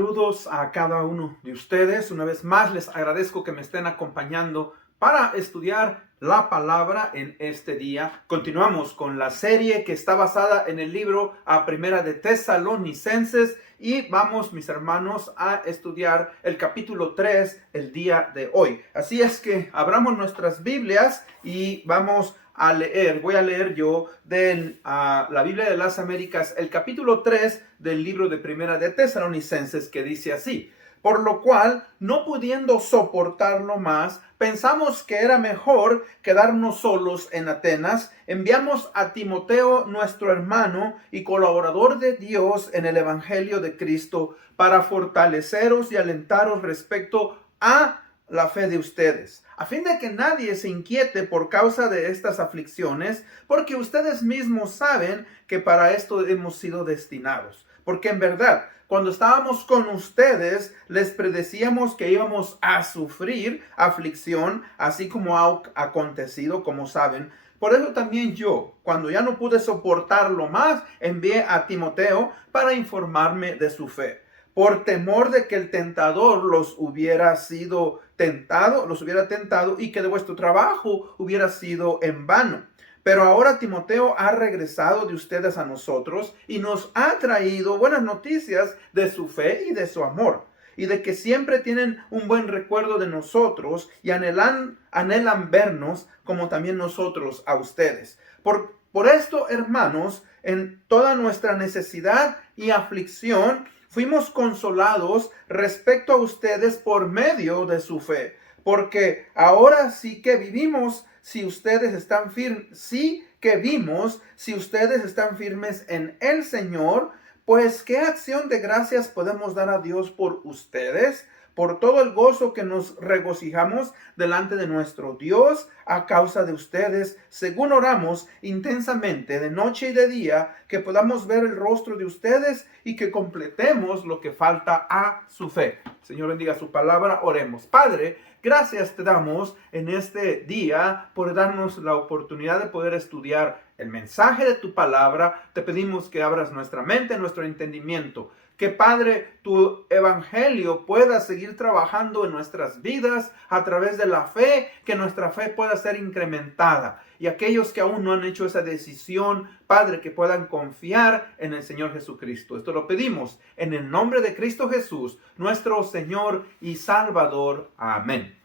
Saludos a cada uno de ustedes. Una vez más les agradezco que me estén acompañando para estudiar la palabra en este día. Continuamos con la serie que está basada en el libro a Primera de Tesalonicenses y vamos, mis hermanos, a estudiar el capítulo 3 el día de hoy. Así es que abramos nuestras Biblias y vamos a leer. Voy a leer yo de la Biblia de las Américas el capítulo 3 del libro de Primera de Tesalonicenses, que dice así: por lo cual, no pudiendo soportarlo más, pensamos que era mejor quedarnos solos en Atenas. Enviamos a Timoteo, nuestro hermano y colaborador de Dios en el Evangelio de Cristo, para fortaleceros y alentaros respecto a la fe de ustedes, a fin de que nadie se inquiete por causa de estas aflicciones, porque ustedes mismos saben que para esto hemos sido destinados. Porque en verdad, cuando estábamos con ustedes, les predecíamos que íbamos a sufrir aflicción, así como ha acontecido, como saben. Por eso también yo, cuando ya no pude soportarlo más, envié a Timoteo para informarme de su fe, por temor de que el tentador los hubiera tentado y que de vuestro trabajo hubiera sido en vano. Pero ahora Timoteo ha regresado de ustedes a nosotros y nos ha traído buenas noticias de su fe y de su amor, y de que siempre tienen un buen recuerdo de nosotros y anhelan vernos como también nosotros a ustedes. Por esto, hermanos, en toda nuestra necesidad y aflicción, fuimos consolados respecto a ustedes por medio de su fe, porque ahora sí que vivimos si ustedes están firmes en el Señor. Pues qué acción de gracias podemos dar a Dios por ustedes, por todo el gozo que nos regocijamos delante de nuestro Dios a causa de ustedes, según oramos intensamente de noche y de día, que podamos ver el rostro de ustedes y que completemos lo que falta a su fe. Señor, bendiga su palabra. Oremos. Padre, gracias te damos en este día por darnos la oportunidad de poder estudiar el mensaje de tu palabra. Te pedimos que abras nuestra mente, nuestro entendimiento. Que, Padre, tu evangelio pueda seguir trabajando en nuestras vidas a través de la fe, que nuestra fe pueda ser incrementada. Y aquellos que aún no han hecho esa decisión, Padre, que puedan confiar en el Señor Jesucristo. Esto lo pedimos en el nombre de Cristo Jesús, nuestro Señor y Salvador. Amén.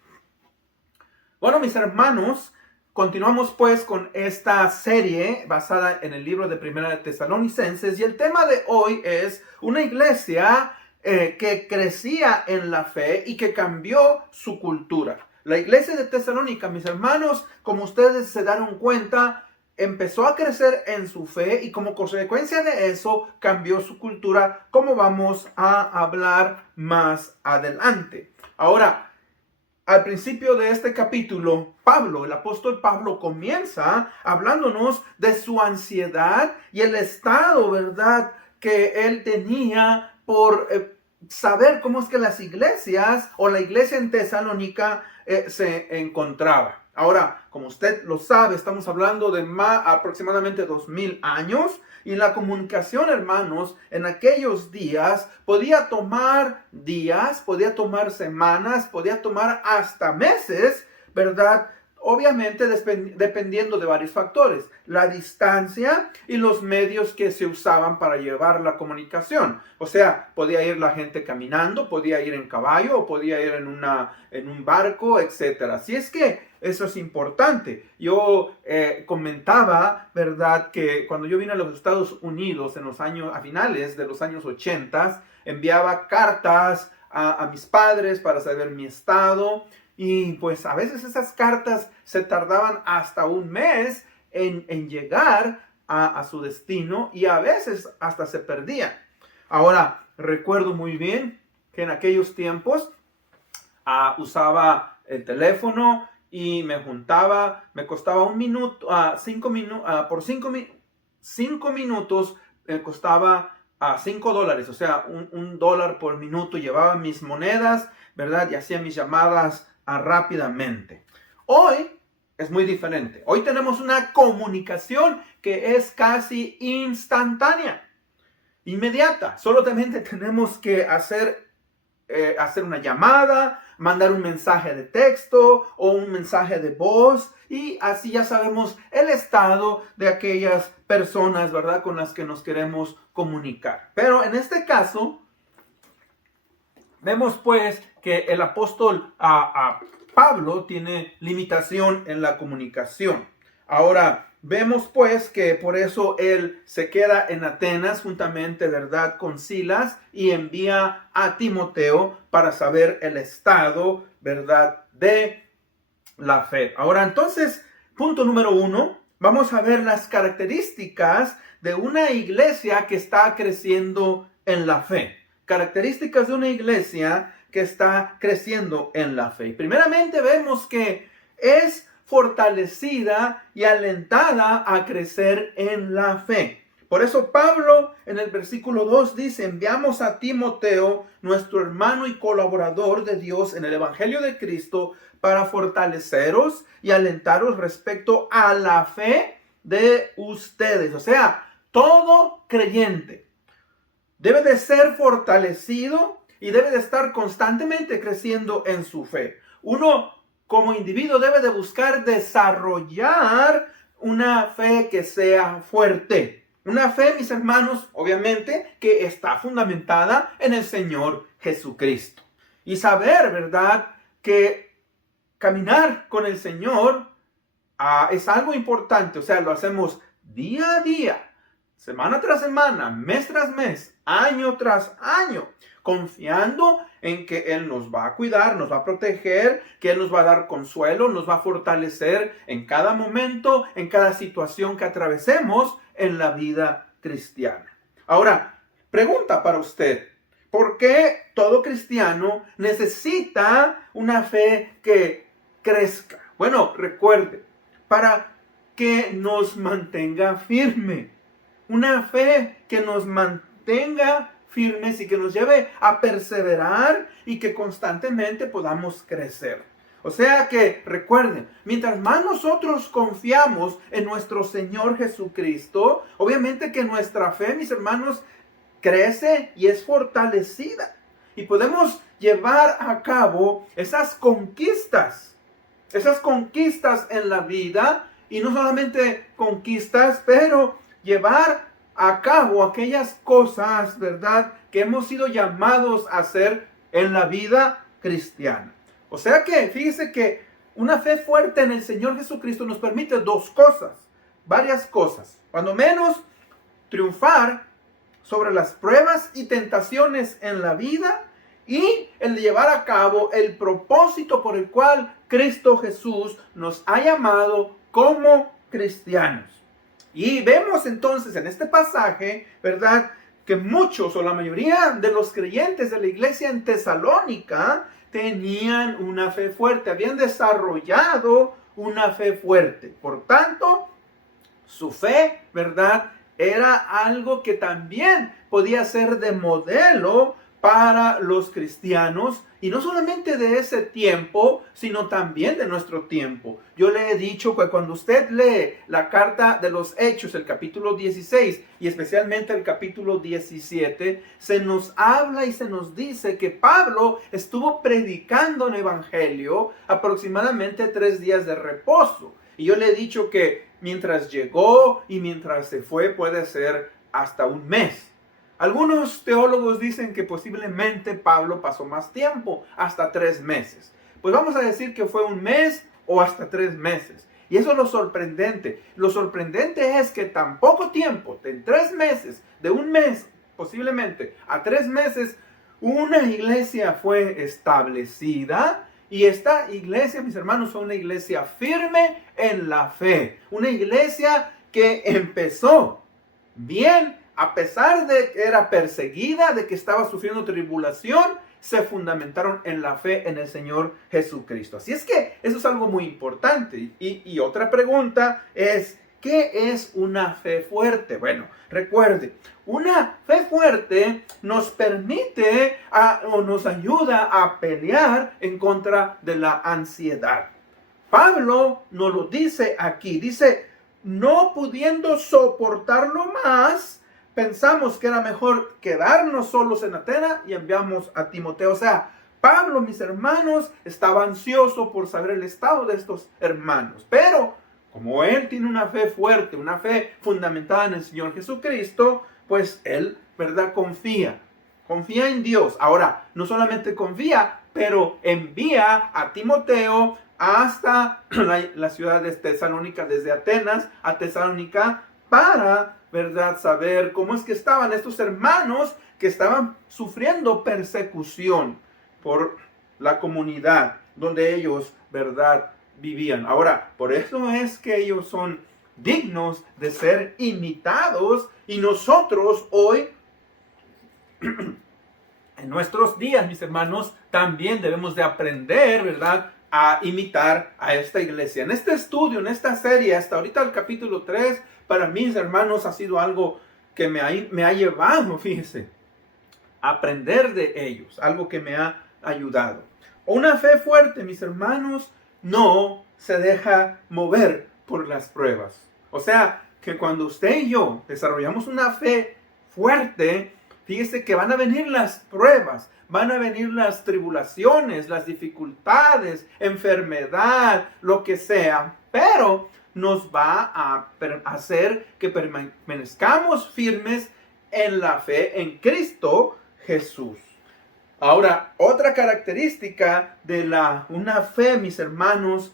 Bueno, mis hermanos, continuamos pues con esta serie basada en el libro de Primera de Tesalonicenses, y el tema de hoy es una iglesia que crecía en la fe y que cambió su cultura. La iglesia de Tesalónica, mis hermanos, como ustedes se dieron cuenta, empezó a crecer en su fe y como consecuencia de eso cambió su cultura, como vamos a hablar más adelante. Ahora, al principio de este capítulo, el apóstol Pablo comienza hablándonos de su ansiedad y el estado, ¿verdad?, que él tenía por saber cómo es que las iglesias o la iglesia en Tesalónica se encontraba. Ahora, como usted lo sabe, estamos hablando de aproximadamente 2000 años. Y la comunicación, hermanos, en aquellos días podía tomar días, podía tomar semanas, podía tomar hasta meses, ¿verdad? Obviamente dependiendo de varios factores, la distancia y los medios que se usaban para llevar la comunicación. O sea, podía ir la gente caminando, podía ir en caballo o podía ir en un barco, etc. Así es que eso es importante. Yo comentaba, ¿verdad?, que cuando yo vine a los Estados Unidos a finales de los años 80, enviaba cartas a mis padres para saber mi estado. Y pues a veces esas cartas se tardaban hasta un mes en llegar a su destino y a veces hasta se perdían. Ahora, recuerdo muy bien que en aquellos tiempos usaba el teléfono y me costaba un minuto, 5 minutos me costaba $5, o sea, un dólar por minuto. Llevaba mis monedas, ¿verdad?, y hacía mis llamadas rápidamente. Hoy es muy diferente. Hoy tenemos una comunicación que es casi instantánea, inmediata. Solamente tenemos que hacer hacer una llamada, mandar un mensaje de texto o un mensaje de voz, y así ya sabemos el estado de aquellas personas, ¿verdad?, con las que nos queremos comunicar. Pero en este caso, vemos pues que el apóstol Pablo tiene limitación en la comunicación. Ahora, vemos pues que por eso él se queda en Atenas juntamente, ¿verdad?, con Silas, y envía a Timoteo para saber el estado, ¿verdad?, de la fe. Ahora, entonces, punto número 1, vamos a ver las características de una iglesia que está creciendo en la fe. Características de una iglesia que está creciendo en la fe. Primeramente vemos que es fortalecida y alentada a crecer en la fe. Por eso Pablo en el versículo 2 dice: enviamos a Timoteo, nuestro hermano y colaborador de Dios en el Evangelio de Cristo, para fortaleceros y alentaros respecto a la fe de ustedes. O sea, todo creyente debe de ser fortalecido y debe de estar constantemente creciendo en su fe. Uno como individuo debe de buscar desarrollar una fe que sea fuerte. Una fe, mis hermanos, obviamente, que está fundamentada en el Señor Jesucristo. Y saber, ¿verdad?, que caminar con el Señor es algo importante. O sea, lo hacemos día a día, semana tras semana, mes tras mes, año tras año, confiando en que Él nos va a cuidar, nos va a proteger, que Él nos va a dar consuelo, nos va a fortalecer en cada momento, en cada situación que atravesemos en la vida cristiana. Ahora, pregunta para usted: ¿por qué todo cristiano necesita una fe que crezca? Bueno, recuerde, para que nos mantenga firme. Una fe que nos mantenga firmes y que nos lleve a perseverar y que constantemente podamos crecer. O sea que recuerden, mientras más nosotros confiamos en nuestro Señor Jesucristo, obviamente que nuestra fe, mis hermanos, crece y es fortalecida. Y podemos llevar a cabo esas conquistas en la vida, y no solamente conquistas, pero llevar a cabo aquellas cosas, ¿verdad?, que hemos sido llamados a hacer en la vida cristiana. O sea que, fíjese que una fe fuerte en el Señor Jesucristo nos permite varias cosas. Cuando menos, triunfar sobre las pruebas y tentaciones en la vida, y el llevar a cabo el propósito por el cual Cristo Jesús nos ha llamado como cristianos. Y vemos entonces en este pasaje, ¿verdad?, que muchos o la mayoría de los creyentes de la iglesia en Tesalónica tenían una fe fuerte, habían desarrollado una fe fuerte. Por tanto, su fe, ¿verdad?, era algo que también podía ser de modelo para los cristianos, y no solamente de ese tiempo, sino también de nuestro tiempo. Yo le he dicho que cuando usted lee la carta de los Hechos, el capítulo 16 y especialmente el capítulo 17, se nos habla y se nos dice que Pablo estuvo predicando el evangelio aproximadamente 3 días de reposo. Y yo le he dicho que mientras llegó y mientras se fue puede ser hasta un mes. Algunos teólogos dicen que posiblemente Pablo pasó más tiempo, hasta 3 meses. Pues vamos a decir que fue un mes o hasta 3 meses. Y eso es lo sorprendente. Lo sorprendente es que tan poco tiempo, en 3 meses, de un mes posiblemente a 3 meses, una iglesia fue establecida. Y esta iglesia, mis hermanos, fue una iglesia firme en la fe. Una iglesia que empezó bien, a pesar de que era perseguida, de que estaba sufriendo tribulación, se fundamentaron en la fe en el Señor Jesucristo. Así es que eso es algo muy importante. Y otra pregunta es: ¿qué es una fe fuerte? Bueno, recuerde, una fe fuerte nos permite o nos ayuda a pelear en contra de la ansiedad. Pablo nos lo dice aquí, dice: no pudiendo soportarlo más, pensamos que era mejor quedarnos solos en Atenas y enviamos a Timoteo. O sea, Pablo, mis hermanos, estaba ansioso por saber el estado de estos hermanos. Pero como él tiene una fe fuerte, una fe fundamentada en el Señor Jesucristo, pues él, ¿verdad? Confía en Dios. Ahora, no solamente confía, pero envía a Timoteo hasta la ciudad de Tesalónica, desde Atenas a Tesalónica, para, ¿verdad?, saber cómo es que estaban estos hermanos que estaban sufriendo persecución por la comunidad donde ellos, ¿verdad?, vivían. Ahora, por eso es que ellos son dignos de ser imitados, y nosotros hoy, en nuestros días, mis hermanos, también debemos de aprender, ¿verdad?, a imitar a esta iglesia. En este estudio, en esta serie, hasta ahorita el capítulo 3, para mis hermanos ha sido algo que me ha llevado, fíjense, a aprender de ellos, algo que me ha ayudado. Una fe fuerte, mis hermanos, no se deja mover por las pruebas. O sea, que cuando usted y yo desarrollamos una fe fuerte, fíjese que van a venir las pruebas, van a venir las tribulaciones, las dificultades, enfermedad, lo que sea, pero nos va a hacer que permanezcamos firmes en la fe en Cristo Jesús. Ahora, otra característica de una fe, mis hermanos,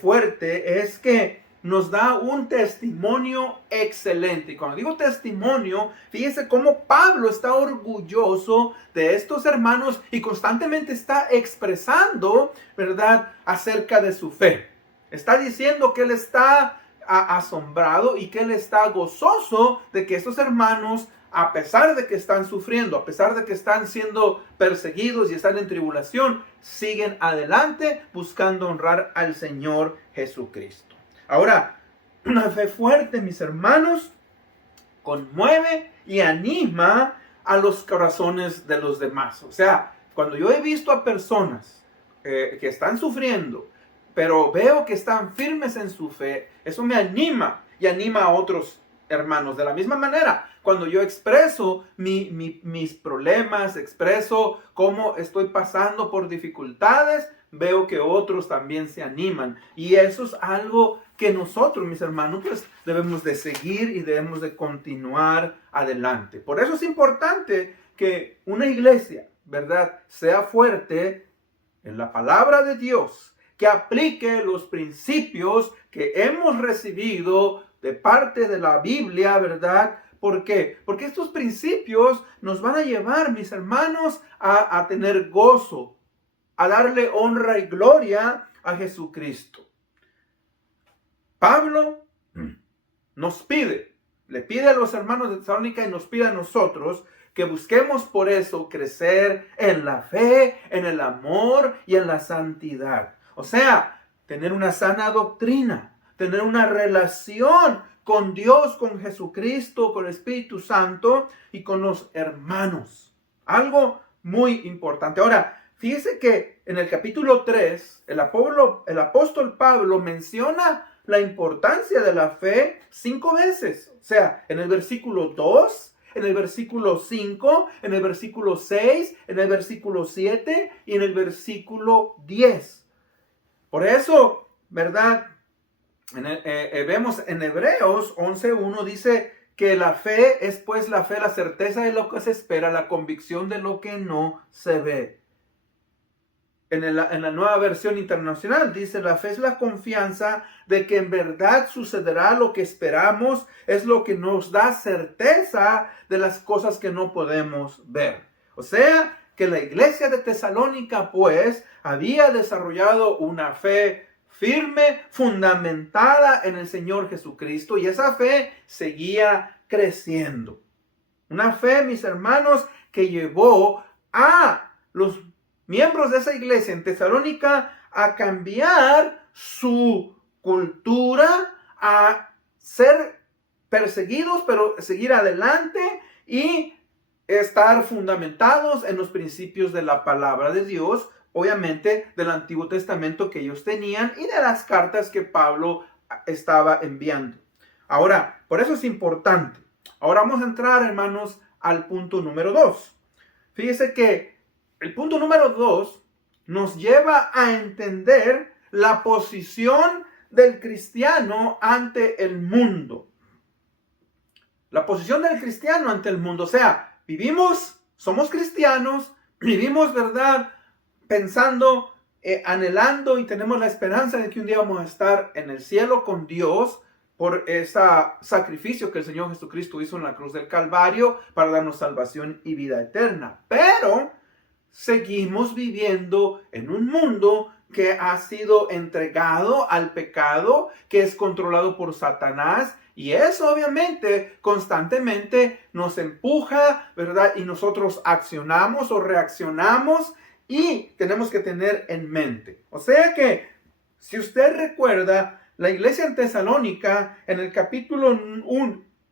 fuerte, es que nos da un testimonio excelente. Y cuando digo testimonio, fíjense cómo Pablo está orgulloso de estos hermanos y constantemente está expresando, ¿verdad?, acerca de su fe. Está diciendo que él está asombrado y que él está gozoso de que estos hermanos, a pesar de que están sufriendo, a pesar de que están siendo perseguidos y están en tribulación, siguen adelante buscando honrar al Señor Jesucristo. Ahora, una fe fuerte, mis hermanos, conmueve y anima a los corazones de los demás. O sea, cuando yo he visto a personas que están sufriendo, pero veo que están firmes en su fe, eso me anima y anima a otros hermanos. De la misma manera, cuando yo expreso mis problemas, expreso cómo estoy pasando por dificultades, veo que otros también se animan. Y eso es algo que nosotros, mis hermanos, pues debemos de seguir y debemos de continuar adelante. Por eso es importante que una iglesia, ¿verdad?, sea fuerte en la palabra de Dios, que aplique los principios que hemos recibido de parte de la Biblia, ¿verdad? ¿Por qué? Porque estos principios nos van a llevar, mis hermanos, a tener gozo, a darle honra y gloria a Jesucristo. Pablo le pide a los hermanos de Tesalónica y nos pide a nosotros que busquemos por eso crecer en la fe, en el amor y en la santidad. O sea, tener una sana doctrina, tener una relación con Dios, con Jesucristo, con el Espíritu Santo y con los hermanos. Algo muy importante. Ahora, fíjese que en el capítulo 3, el apóstol Pablo menciona la importancia de la fe 5 veces. O sea, en el versículo 2, en el versículo 5, en el versículo 6, en el versículo 7 y en el versículo 10. Por eso, ¿verdad? Vemos en Hebreos 11:1 dice que la fe es pues la fe, la certeza de lo que se espera, la convicción de lo que no se ve. En la nueva versión internacional dice: la fe es la confianza de que en verdad sucederá lo que esperamos, es lo que nos da certeza de las cosas que no podemos ver. O sea, que la iglesia de Tesalónica pues había desarrollado una fe firme, fundamentada en el Señor Jesucristo, y esa fe seguía creciendo. Una fe, mis hermanos, que llevó a los miembros de esa iglesia en Tesalónica a cambiar su cultura, a ser perseguidos, pero seguir adelante y estar fundamentados en los principios de la palabra de Dios, obviamente del Antiguo Testamento que ellos tenían y de las cartas que Pablo estaba enviando. Ahora, por eso es importante Ahora vamos a entrar, hermanos, al punto número 2. Fíjese que el punto número 2 nos lleva a entender la posición del cristiano ante el mundo. La posición del cristiano ante el mundo. O sea, somos cristianos, vivimos, ¿verdad? Pensando, anhelando y tenemos la esperanza de que un día vamos a estar en el cielo con Dios por ese sacrificio que el Señor Jesucristo hizo en la cruz del Calvario para darnos salvación y vida eterna. Pero seguimos viviendo en un mundo que ha sido entregado al pecado, que es controlado por Satanás, y eso obviamente constantemente nos empuja, ¿verdad? Y nosotros accionamos o reaccionamos y tenemos que tener en mente. O sea que, si usted recuerda, la iglesia en Tesalónica, en el capítulo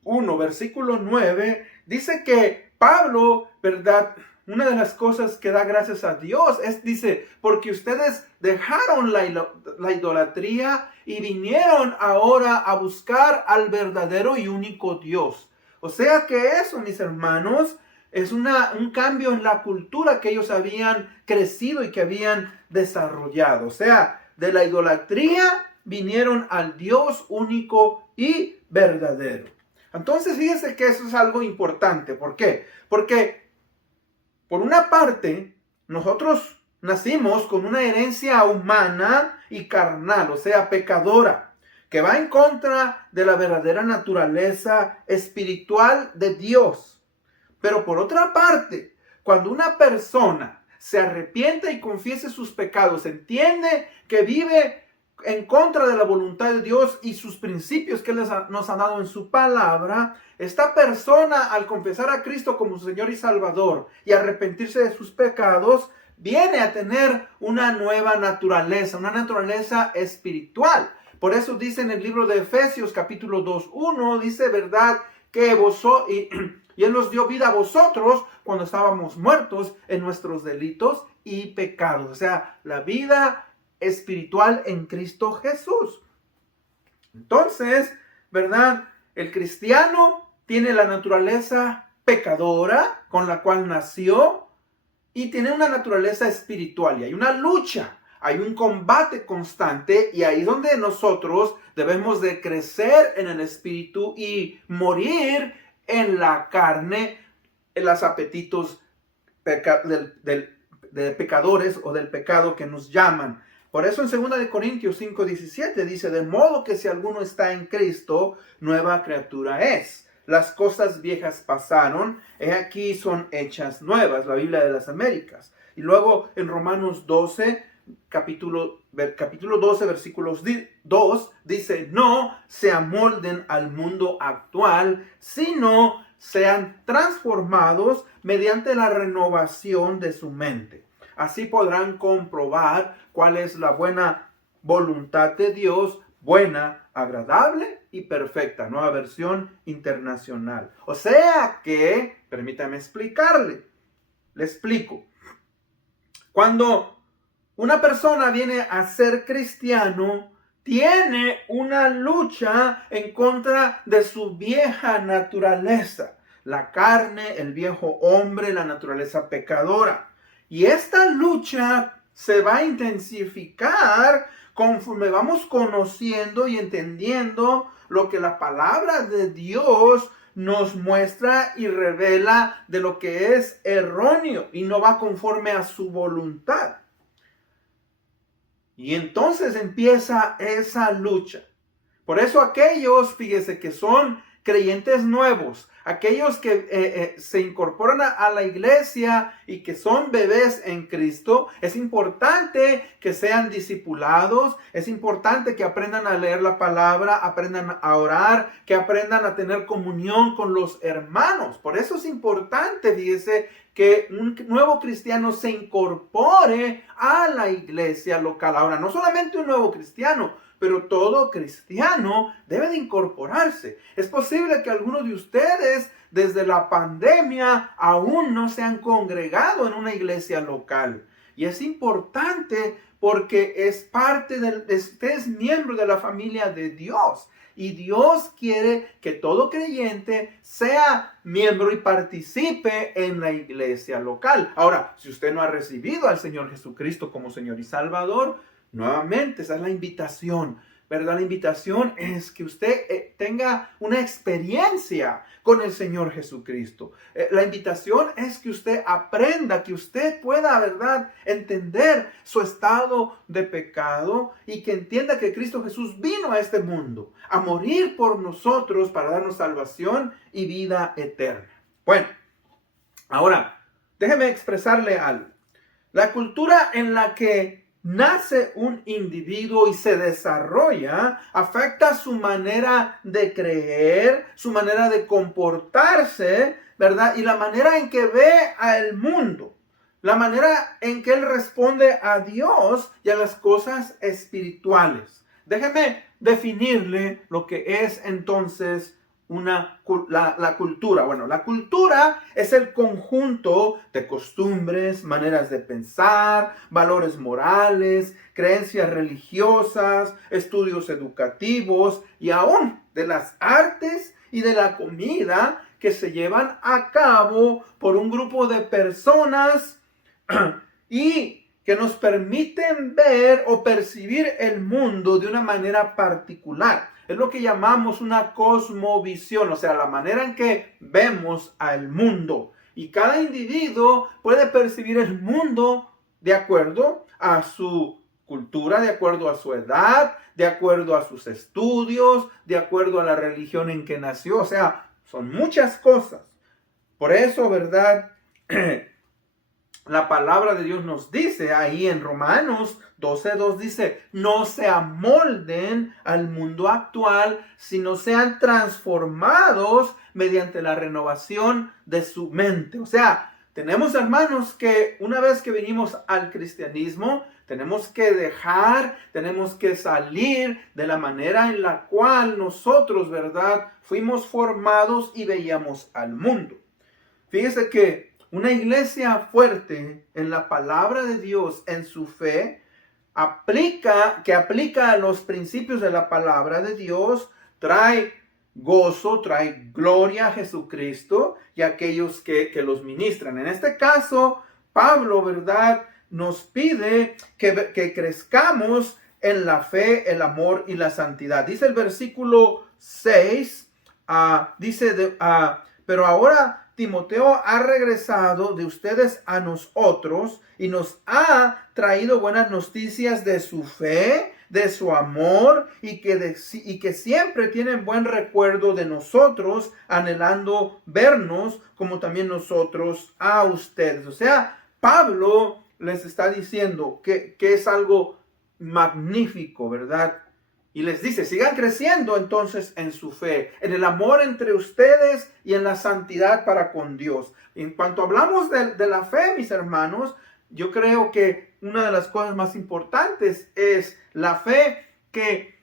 1, versículo 9, dice que Pablo, ¿verdad?, una de las cosas que da gracias a Dios dice, porque ustedes dejaron la idolatría y vinieron ahora a buscar al verdadero y único Dios. O sea que eso, mis hermanos, es un cambio en la cultura que ellos habían crecido y que habían desarrollado. O sea, de la idolatría vinieron al Dios único y verdadero. Entonces, fíjense que eso es algo importante. ¿Por qué? Porque por una parte, nosotros nacimos con una herencia humana y carnal, o sea, pecadora, que va en contra de la verdadera naturaleza espiritual de Dios. Pero por otra parte, cuando una persona se arrepiente y confiese sus pecados, entiende que vive en contra de la voluntad de Dios y sus principios que Él nos ha dado en su palabra, esta persona, al confesar a Cristo como su Señor y Salvador y arrepentirse de sus pecados, viene a tener una nueva naturaleza, una naturaleza espiritual. Por eso dice en el libro de Efesios capítulo 2:1, dice, ¿verdad?, que y Él nos dio vida a vosotros cuando estábamos muertos en nuestros delitos y pecados. O sea, la vida espiritual en Cristo Jesús. Entonces, ¿verdad?, el cristiano tiene la naturaleza pecadora con la cual nació y tiene una naturaleza espiritual. Y hay una lucha, hay un combate constante, y ahí es donde nosotros debemos de crecer en el espíritu y morir en la carne, en los apetitos de pecadores o del pecado que nos llaman. Por eso en 2 Corintios 5:17 dice, de modo que si alguno está en Cristo, nueva criatura es. Las cosas viejas pasaron, he aquí son hechas nuevas, la Biblia de las Américas. Y luego en Romanos 12, capítulo 12, versículos 2, dice, no se amolden al mundo actual, sino sean transformados mediante la renovación de su mente. Así podrán comprobar cuál es la buena voluntad de Dios, buena, agradable y perfecta. Nueva versión internacional. O sea que, permítame explicarle. Le explico. Cuando una persona viene a ser cristiano, tiene una lucha en contra de su vieja naturaleza. La carne, el viejo hombre, la naturaleza pecadora. Y esta lucha se va a intensificar conforme vamos conociendo y entendiendo lo que la palabra de Dios nos muestra y revela de lo que es erróneo y no va conforme a su voluntad. Y entonces empieza esa lucha. Por eso aquellos, fíjese, que son creyentes nuevos, aquellos que se incorporan a la iglesia y que son bebés en Cristo, es importante que sean discipulados, es importante que aprendan a leer la palabra, aprendan a orar, que aprendan a tener comunión con los hermanos. Por eso es importante, fíjese, que un nuevo cristiano se incorpore a la iglesia local. Ahora, no solamente un nuevo cristiano, pero todo cristiano debe de incorporarse. Es posible que algunos de ustedes desde la pandemia aún no se han congregado en una iglesia local. Y es importante porque es parte usted es miembro de la familia de Dios. Y Dios quiere que todo creyente sea miembro y participe en la iglesia local. Ahora, si usted no ha recibido al Señor Jesucristo como Señor y Salvador, nuevamente esa es la invitación, ¿verdad? La invitación es que usted tenga una experiencia con el Señor Jesucristo. La invitación es que usted aprenda, que usted pueda, ¿verdad?, entender su estado de pecado y que entienda que Cristo Jesús vino a este mundo a morir por nosotros para darnos salvación y vida eterna. Bueno, ahora, déjeme expresarle algo. La cultura en la que nace un individuo y se desarrolla afecta su manera de creer, su manera de comportarse, ¿verdad? Y la manera en que ve al mundo, la manera en que él responde a Dios y a las cosas espirituales. Déjeme definirle lo que es entonces la cultura. Bueno, la cultura es el conjunto de costumbres, maneras de pensar, valores morales, creencias religiosas, estudios educativos y aún de las artes y de la comida que se llevan a cabo por un grupo de personas y que nos permiten ver o percibir el mundo de una manera particular. Es lo que llamamos una cosmovisión, o sea, la manera en que vemos al mundo. Y cada individuo puede percibir el mundo de acuerdo a su cultura, de acuerdo a su edad, de acuerdo a sus estudios, de acuerdo a la religión en que nació. O sea, son muchas cosas. Por eso, ¿verdad? La palabra de Dios nos dice ahí en Romanos 12:2 dice, no se amolden al mundo actual, sino sean transformados mediante la renovación de su mente. O sea, tenemos, hermanos, que una vez que venimos al cristianismo, tenemos que tenemos que salir de la manera en la cual nosotros, ¿verdad?, fuimos formados y veíamos al mundo. Fíjese que una iglesia fuerte en la palabra de Dios, en su fe, que aplica los principios de la palabra de Dios, trae gozo, trae gloria a Jesucristo y a aquellos que los ministran. En este caso, Pablo, ¿verdad?, nos pide que crezcamos en la fe, el amor y la santidad. Dice el versículo 6, pero ahora Timoteo ha regresado de ustedes a nosotros y nos ha traído buenas noticias de su fe, de su amor y que siempre tienen buen recuerdo de nosotros, anhelando vernos como también nosotros a ustedes. O sea, Pablo les está diciendo que es algo magnífico, ¿verdad? Y les dice, sigan creciendo entonces en su fe, en el amor entre ustedes y en la santidad para con Dios. En cuanto hablamos de la fe, mis hermanos, yo creo que una de las cosas más importantes es la fe que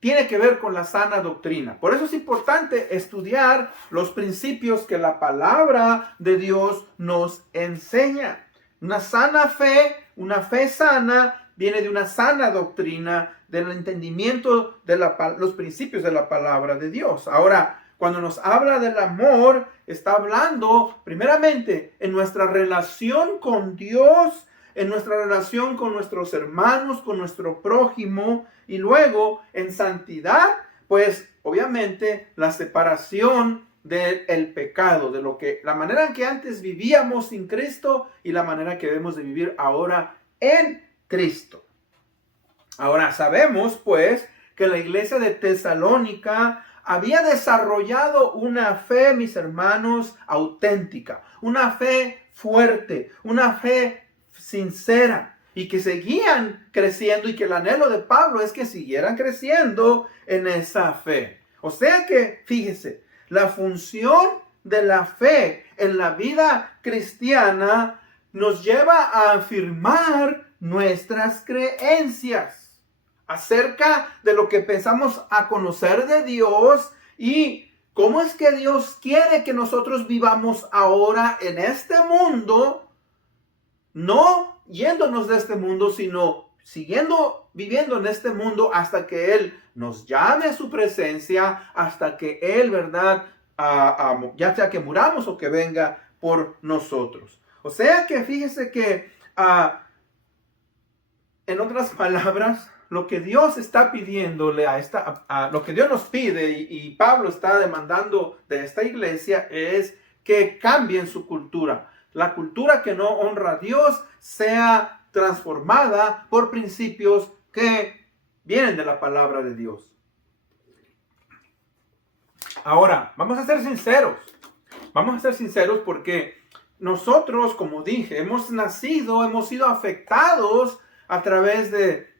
tiene que ver con la sana doctrina. Por eso es importante estudiar los principios que la palabra de Dios nos enseña. Una fe sana, viene de una sana doctrina, del entendimiento de los principios de la palabra de Dios. Ahora, cuando nos habla del amor, está hablando primeramente en nuestra relación con Dios, en nuestra relación con nuestros hermanos, con nuestro prójimo, y luego en santidad, pues obviamente la separación del pecado, la manera en que antes vivíamos sin Cristo y la manera que debemos de vivir ahora en Cristo. Ahora sabemos pues que la iglesia de Tesalónica había desarrollado una fe, mis hermanos, auténtica, una fe fuerte, una fe sincera y que seguían creciendo y que el anhelo de Pablo es que siguieran creciendo en esa fe. O sea que, fíjese, la función de la fe en la vida cristiana nos lleva a afirmar nuestras creencias acerca de lo que pensamos a conocer de Dios y cómo es que Dios quiere que nosotros vivamos ahora en este mundo, no yéndonos de este mundo, sino siguiendo viviendo en este mundo hasta que Él nos llame a su presencia, hasta que Él, ¿verdad? Ya sea que muramos o que venga por nosotros. O sea que fíjese que, en otras palabras, lo que Dios está pidiéndole lo que Dios nos pide y Pablo está demandando de esta iglesia es que cambien su cultura. La cultura que no honra a Dios sea transformada por principios que vienen de la palabra de Dios. Ahora, vamos a ser sinceros. Vamos a ser sinceros porque nosotros, como dije, hemos sido afectados a través de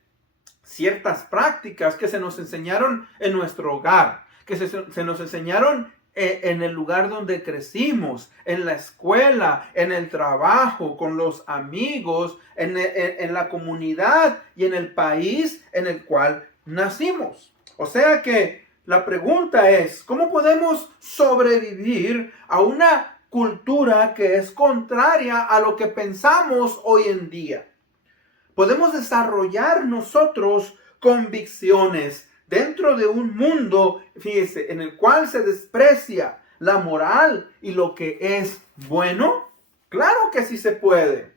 ciertas prácticas que se nos enseñaron en nuestro hogar, que se nos enseñaron en el lugar donde crecimos, en la escuela, en el trabajo, con los amigos, en la comunidad y en el país en el cual nacimos. O sea que la pregunta es, ¿cómo podemos sobrevivir a una cultura que es contraria a lo que pensamos hoy en día? Podemos desarrollar nosotros convicciones dentro de un mundo, fíjese, en el cual se desprecia la moral y lo que es bueno. Claro que sí se puede.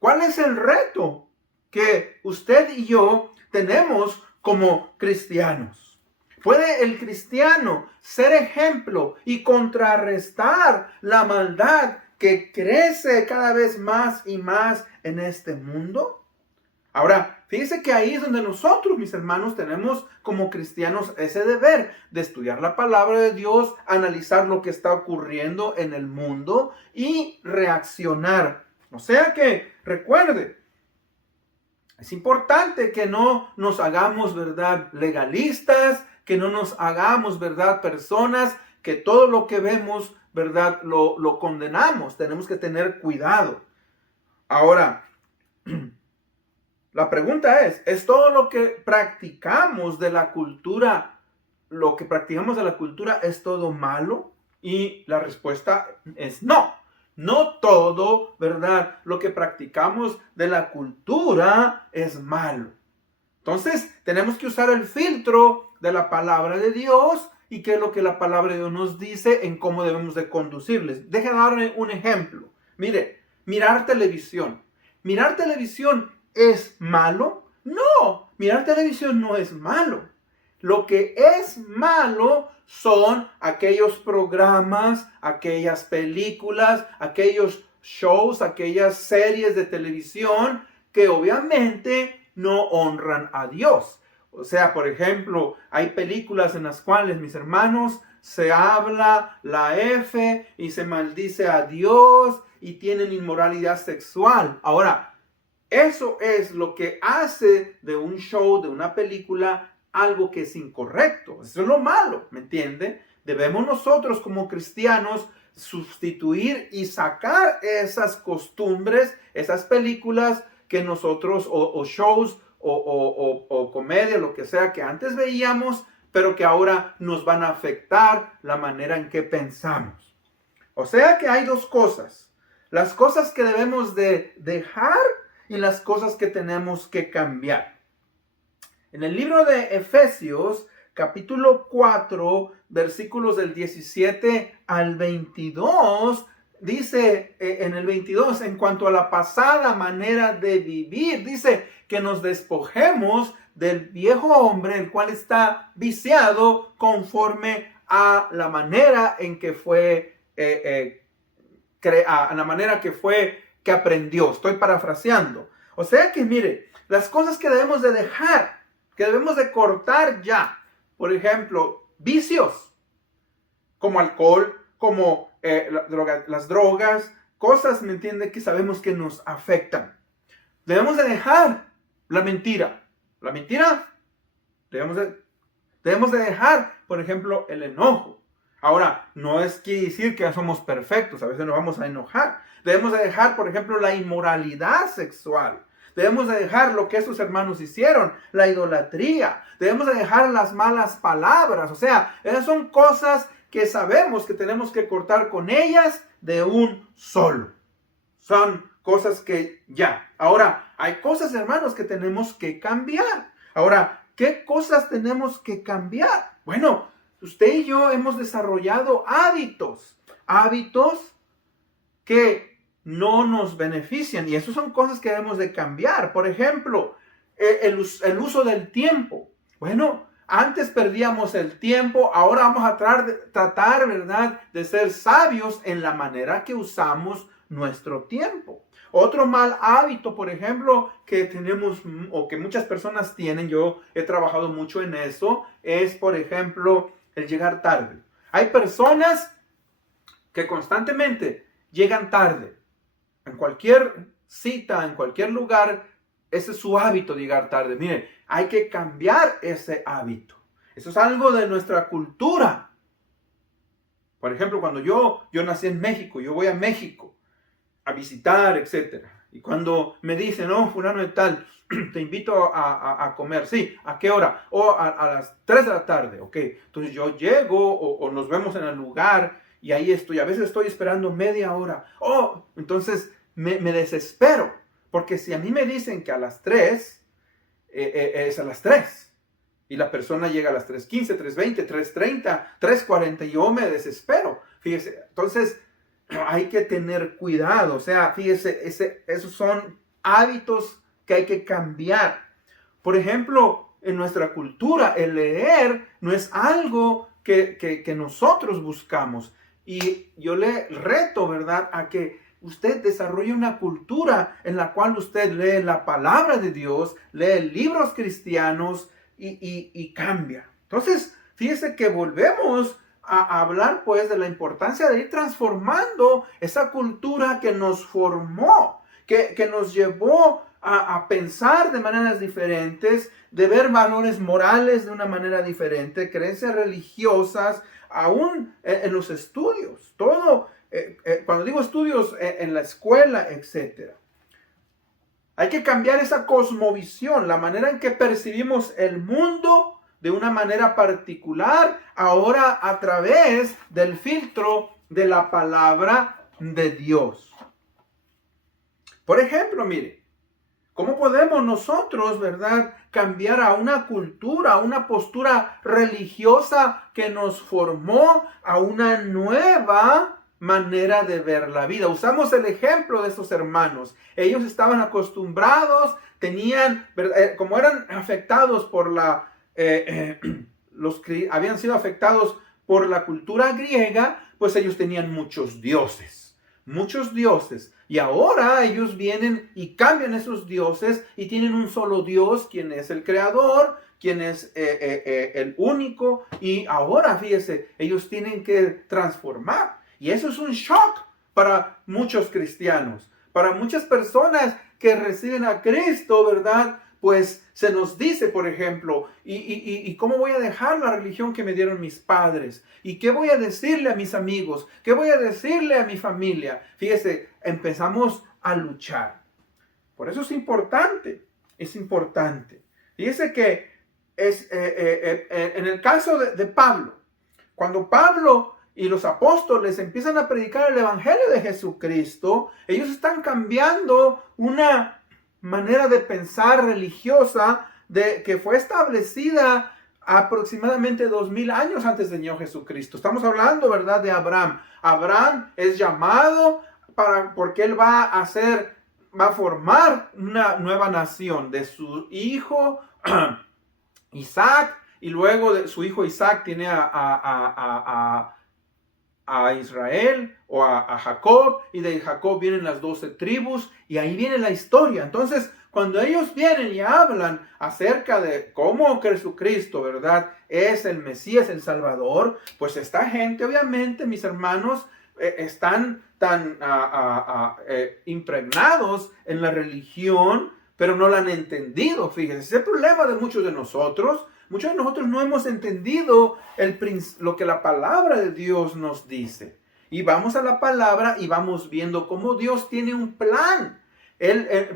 ¿Cuál es el reto que usted y yo tenemos como cristianos? ¿Puede el cristiano ser ejemplo y contrarrestar la maldad que crece cada vez más y más en este mundo? Ahora, fíjense que ahí es donde nosotros, mis hermanos, tenemos como cristianos ese deber de estudiar la palabra de Dios, analizar lo que está ocurriendo en el mundo y reaccionar. O sea que, recuerde, es importante que no nos hagamos, ¿verdad?, legalistas, que no nos hagamos, ¿verdad?, personas que todo lo que vemos, ¿verdad?, lo condenamos. Tenemos que tener cuidado. Ahora, la pregunta ¿es todo lo que practicamos de la cultura, es todo malo? Y la respuesta es no. No todo, ¿verdad?, lo que practicamos de la cultura es malo. Entonces, tenemos que usar el filtro de la palabra de Dios y qué es lo que la palabra de Dios nos dice en cómo debemos de conducirles. Déjenme darle un ejemplo. Mire, mirar televisión. ¿Mirar televisión es malo? No, mirar televisión no es malo. Lo que es malo son aquellos programas, aquellas películas, aquellos shows, aquellas series de televisión que obviamente no honran a Dios. O sea, por ejemplo, hay películas en las cuales, mis hermanos, se habla la F y se maldice a Dios y tienen inmoralidad sexual. Ahora, eso es lo que hace de un show, de una película, algo que es incorrecto. Eso es lo malo, ¿me entiende? Debemos nosotros como cristianos sustituir y sacar esas costumbres, esas películas que nosotros, o shows, o comedia, lo que sea que antes veíamos, pero que ahora nos van a afectar la manera en que pensamos. O sea que hay dos cosas. Las cosas que debemos de dejar y las cosas que tenemos que cambiar. En el libro de Efesios, capítulo 4, versículos del 17 al 22, dice en el 22, en cuanto a la pasada manera de vivir, dice que nos despojemos del viejo hombre, el cual está viciado conforme a la manera en que fue a la manera que aprendió. Estoy parafraseando. O sea que mire, las cosas que debemos de dejar, que debemos de cortar ya. Por ejemplo, vicios como alcohol, como las drogas, cosas, ¿me entiende?, que sabemos que nos afectan. Debemos de dejar la mentira. La mentira, debemos de dejar, por ejemplo, el enojo. Ahora, no es que decir que somos perfectos, a veces nos vamos a enojar. Debemos de dejar, por ejemplo, la inmoralidad sexual. Debemos de dejar lo que esos hermanos hicieron, la idolatría. Debemos de dejar las malas palabras. O sea, esas son cosas que sabemos que tenemos que cortar con ellas de un solo. Son cosas que ya Ahora, hay cosas, hermanos, que tenemos que cambiar. Ahora, ¿qué cosas tenemos que cambiar? Bueno, usted y yo hemos desarrollado hábitos que no nos benefician, y esas son cosas que debemos de cambiar. Por ejemplo, el uso del tiempo. Bueno, antes perdíamos el tiempo, ahora vamos a tratar, ¿verdad?, de ser sabios en la manera que usamos nuestro tiempo. Otro mal hábito, por ejemplo, que tenemos o que muchas personas tienen, yo he trabajado mucho en eso, es, por ejemplo, el llegar tarde. Hay personas que constantemente llegan tarde. En cualquier cita, en cualquier lugar, ese es su hábito de llegar tarde. Mire, hay que cambiar ese hábito. Eso es algo de nuestra cultura. Por ejemplo, cuando yo nací en México, yo voy a México a visitar, etcétera. Y cuando me dicen, no, fulano de tal, te invito a comer. Sí, ¿a qué hora? A las 3 de la tarde, ok. Entonces yo llego o nos vemos en el lugar y ahí estoy. A veces estoy esperando media hora. Entonces me desespero. Porque si a mí me dicen que a las 3, es a las 3. Y la persona llega a las 3:15, 3:20, 3:30, 3:40 y yo me desespero. Fíjese, entonces hay que tener cuidado. O sea, fíjese, esos son hábitos que hay que cambiar. Por ejemplo, en nuestra cultura, el leer no es algo que nosotros buscamos. Y yo le reto, ¿verdad?, a que usted desarrolle una cultura en la cual usted lee la palabra de Dios, lee libros cristianos y cambia. Entonces, fíjese que volvemos a hablar pues de la importancia de ir transformando esa cultura que nos formó, que nos llevó a pensar de maneras diferentes, de ver valores morales de una manera diferente, creencias religiosas, aún en los estudios, todo, cuando digo estudios, en la escuela, etc. Hay que cambiar esa cosmovisión, la manera en que percibimos el mundo de una manera particular, ahora a través del filtro de la palabra de Dios. Por ejemplo, mire, ¿cómo podemos nosotros, verdad, cambiar a una cultura, a una postura religiosa que nos formó a una nueva manera de ver la vida? Usamos el ejemplo de esos hermanos. Ellos estaban acostumbrados, como eran afectados por habían sido afectados por la cultura griega, pues ellos tenían muchos dioses. Y ahora ellos vienen y cambian esos dioses y tienen un solo Dios, quien es el creador, quien es el único. Y ahora, fíjese, ellos tienen que transformar. Y eso es un shock para muchos cristianos, para muchas personas que reciben a Cristo, ¿verdad? Pues se nos dice, por ejemplo, ¿y cómo voy a dejar la religión que me dieron mis padres? ¿Y qué voy a decirle a mis amigos? ¿Qué voy a decirle a mi familia? Fíjese, empezamos a luchar. Por eso es importante. Fíjese que en el caso de Pablo, cuando Pablo y los apóstoles empiezan a predicar el evangelio de Jesucristo, ellos están cambiando una manera de pensar religiosa que fue establecida aproximadamente 2000 años antes del Señor Jesucristo. Estamos hablando, ¿verdad?, de Abraham. Abraham es llamado porque él va a formar una nueva nación de su hijo Isaac, y luego de su hijo Isaac tiene a Israel o a Jacob, y de Jacob vienen las 12 tribus, y ahí viene la historia. Entonces, cuando ellos vienen y hablan acerca de cómo Jesucristo, ¿verdad?, es el Mesías, el Salvador, pues esta gente, obviamente, mis hermanos, están tan impregnados en la religión, pero no la han entendido. Fíjense, ese es el problema de muchos de nosotros. Muchos de nosotros no hemos entendido lo que la palabra de Dios nos dice. Y vamos a la palabra y vamos viendo cómo Dios tiene un plan.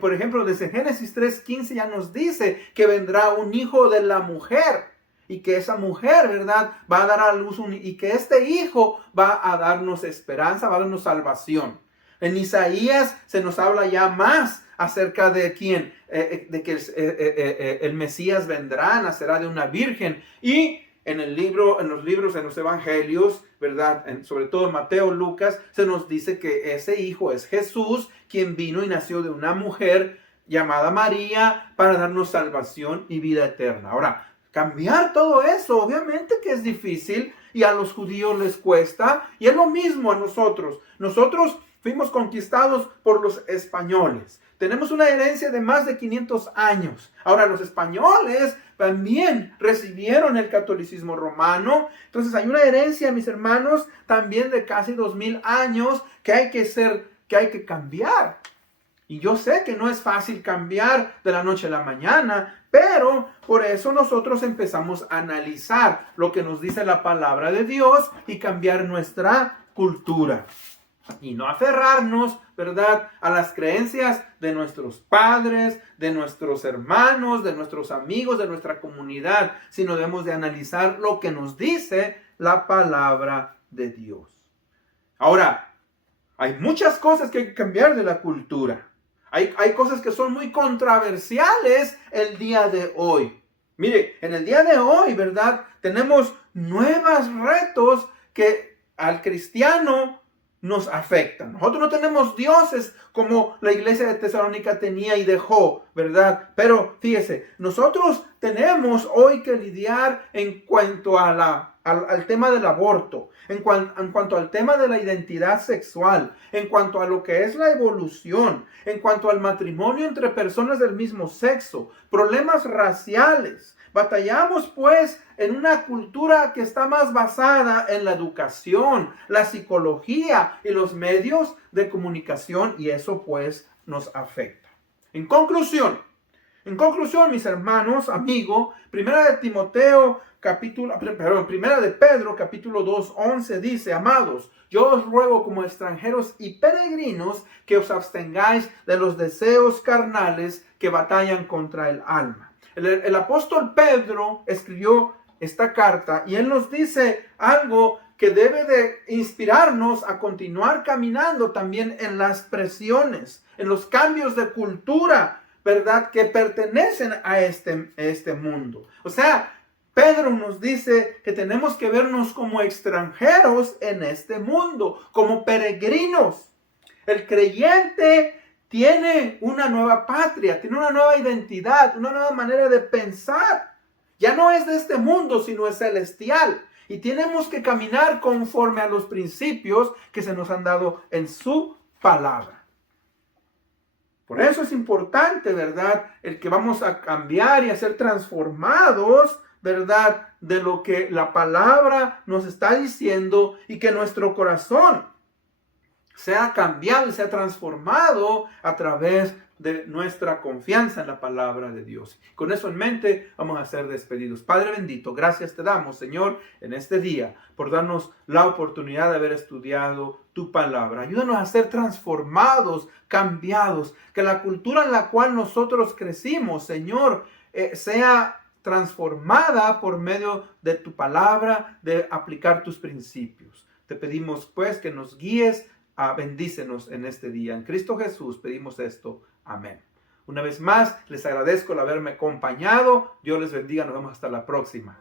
Por ejemplo, desde Génesis 3:15 ya nos dice que vendrá un hijo de la mujer. Y que esa mujer, ¿verdad?, va a dar a luz y que este hijo va a darnos esperanza, va a darnos salvación. En Isaías se nos habla ya más acerca de quién, de que el Mesías vendrá, nacerá de una virgen. Y en los evangelios, ¿verdad? Sobre todo en Mateo, Lucas, se nos dice que ese hijo es Jesús, quien vino y nació de una mujer llamada María para darnos salvación y vida eterna. Ahora, cambiar todo eso, obviamente que es difícil y a los judíos les cuesta, y es lo mismo a nosotros. Nosotros fuimos conquistados por los españoles. Tenemos una herencia de más de 500 años. Ahora, los españoles también recibieron el catolicismo romano. Entonces, hay una herencia, mis hermanos, también de casi 2000 años que hay que cambiar. Y yo sé que no es fácil cambiar de la noche a la mañana, pero por eso nosotros empezamos a analizar lo que nos dice la palabra de Dios y cambiar nuestra cultura. Y no aferrarnos, ¿verdad?, a las creencias de nuestros padres, de nuestros hermanos, de nuestros amigos, de nuestra comunidad, sino debemos de analizar lo que nos dice la palabra de Dios. Ahora, hay muchas cosas que hay que cambiar de la cultura. Hay cosas que son muy controversiales el día de hoy. Mire, en el día de hoy, ¿verdad?, tenemos nuevos retos que al cristiano nos afectan. Nosotros no tenemos dioses como la iglesia de Tesalónica tenía y dejó, ¿verdad? Pero fíjese, nosotros tenemos hoy que lidiar en cuanto a al tema del aborto, en cuanto al tema de la identidad sexual, en cuanto a lo que es la evolución, en cuanto al matrimonio entre personas del mismo sexo, problemas raciales. Batallamos pues en una cultura que está más basada en la educación, la psicología y los medios de comunicación, y eso pues nos afecta. En conclusión, mis hermanos, amigo, Primera de Pedro, capítulo 2, 11 dice: amados, yo os ruego como extranjeros y peregrinos que os abstengáis de los deseos carnales que batallan contra el alma. El apóstol Pedro escribió esta carta y él nos dice algo que debe de inspirarnos a continuar caminando también en las presiones, en los cambios de cultura, ¿verdad?, que pertenecen a este mundo. O sea, Pedro nos dice que tenemos que vernos como extranjeros en este mundo, como peregrinos. El creyente tiene una nueva patria, tiene una nueva identidad, una nueva manera de pensar. Ya no es de este mundo, sino es celestial. Y tenemos que caminar conforme a los principios que se nos han dado en su palabra. Por eso es importante, ¿verdad?, el que vamos a cambiar y a ser transformados, ¿verdad?, de lo que la palabra nos está diciendo, y que nuestro corazón sea cambiado y sea transformado a través de nuestra confianza en la palabra de Dios. Con eso en mente vamos a ser despedidos. Padre bendito, gracias te damos, Señor, en este día por darnos la oportunidad de haber estudiado tu palabra. Ayúdanos a ser transformados, cambiados, que la cultura en la cual nosotros crecimos, Señor, sea transformada por medio de tu palabra, de aplicar tus principios. Te pedimos pues que nos guíes. Bendícenos en este día. En Cristo Jesús pedimos esto. Amén. Una vez más, les agradezco el haberme acompañado. Dios les bendiga. Nos vemos hasta la próxima.